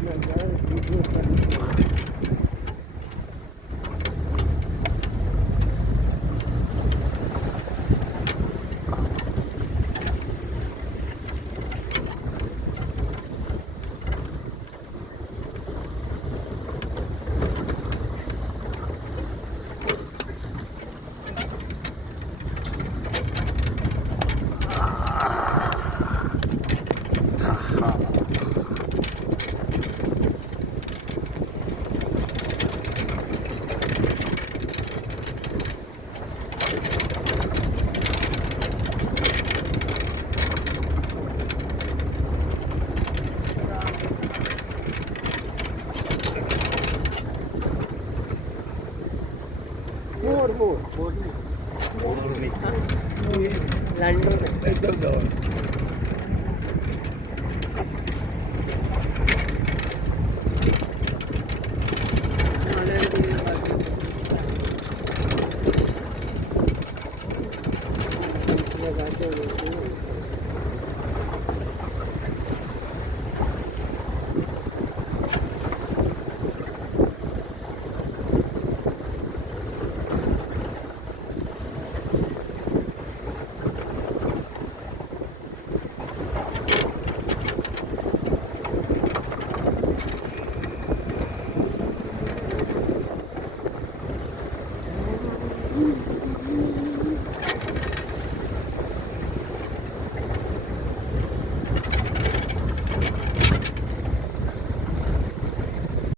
Amén. More, more. London.